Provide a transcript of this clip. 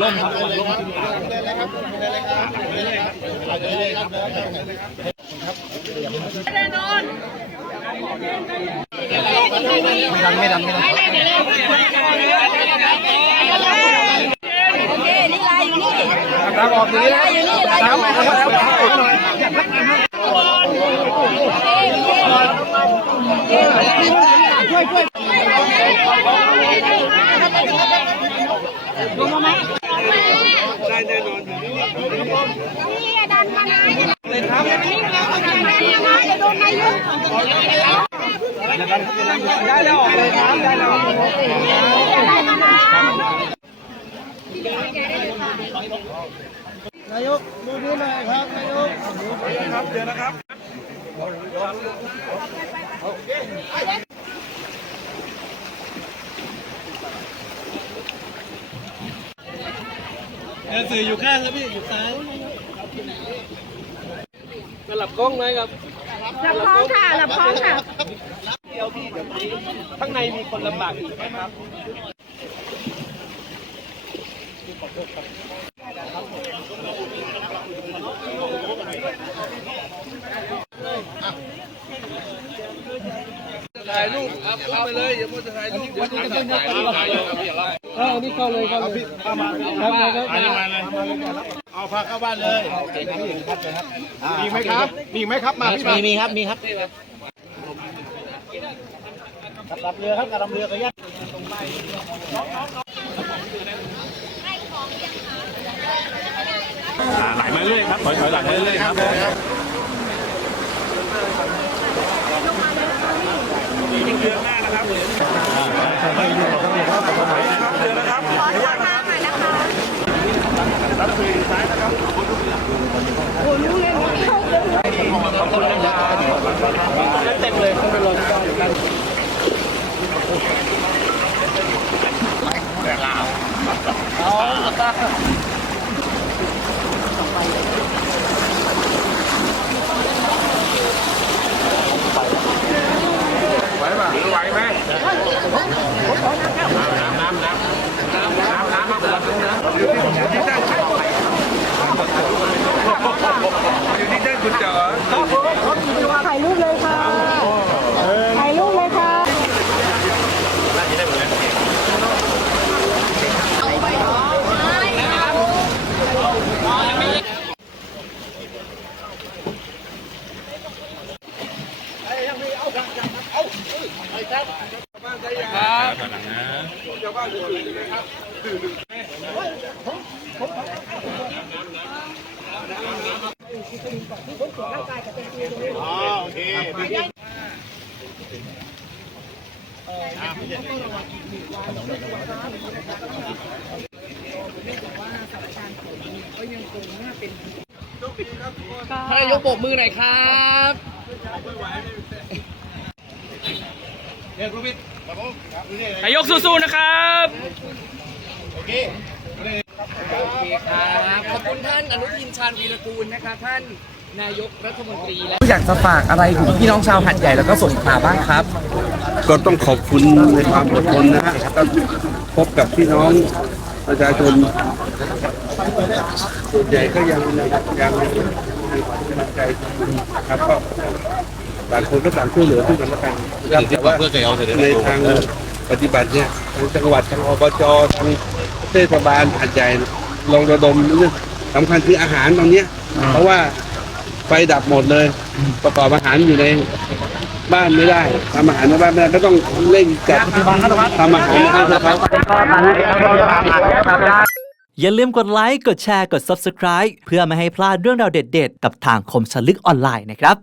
ล่มครับล่มล่มเลยเล่ยครับเล่ยครับเล่ยครับเล่ยครับแน่นอนไม่มครับนไม่มครับนไม่มครับล่นครับออกอยู่นี่นะตามมาครับแล้วหน่อยล่วยล่วยลงมาไหม ได้แล้วออกเลยครับได้แล้วนายกดูนี่หน่อยครับนายกครับเดี๋ยวนะครับ สื่ออยู่ข้างครับพี่อยู่ซ้ายสลับกล้องไหมครับรับพ้องค่ะรับพ้องค่ะ เดียวพี่เดี๋ยวนี้ข้างในมีคนลำบากอีกไหมครับ ถ่ายรูปเอาเข้าไปเลยอย่ามัวแต่ถ่ายรูปเดี๋ยวจะถ่ายรูปถ่ายรูปเออนี่เข้าเลยเข้าเลยเข้ามาครับครับเอาพาเข้าบ้านเลยมีไหมครับ มีไหมครับมาพี่มีมีครับมีครับกับเรือครับกับเรือขยันไหลมาเรื่อยครับถอยถอยหลังมาเรื่อยครับ Vậy mà, như vậy mà. Nam, nam, nam. Nam, nam, nam, nam. อยู่ที่เต้นคุณเจอถ่ายรูปเลย ท่านนายกโบกมือหน่อยครับ เนี่ยคุณพิษครับผมนี่นายกสู้ๆนะครับ โอเคโอเคครับขอบคุณท่านอนุทินชาญวีรกูลนะคะท่านนายกรัฐมนตรีและอยากจะฝากอะไรถึงพี่น้องชาวหัดใหญ่แล้วก็สงขลาบ้างครับ ก็ต้องขอบคุณในความอดทนนะฮะก็พบกับพี่น้องประชาชนส่วนใหญ่ก็ยังยังให้ความกำลังใจครับก็ ต่างคนก็ต่างช่วยเหลือซึ่งกันและกันนะครับแต่ว่าในทางปฏิบัติเนี่ยทางจังหวัดทางอบจทางเทศบาลหัดใหญ่ลงระดมเรื่องสำคัญคืออาหารตอนเนี้ย เพราะว่าไฟดับหมดเลย ประกอบอาหารอยู่ในบ้านไม่ได้ทำอาหารในบ้านไม่ได้ก็ต้องเร่งจัดทำอาหารนะครับ อย่าลืมกดไลค์ กดแชร์ กด Subscribe เพื่อไม่ให้พลาดเรื่องราวเด็ดๆ กับทางคมสนลึกออนไลน์นะครับ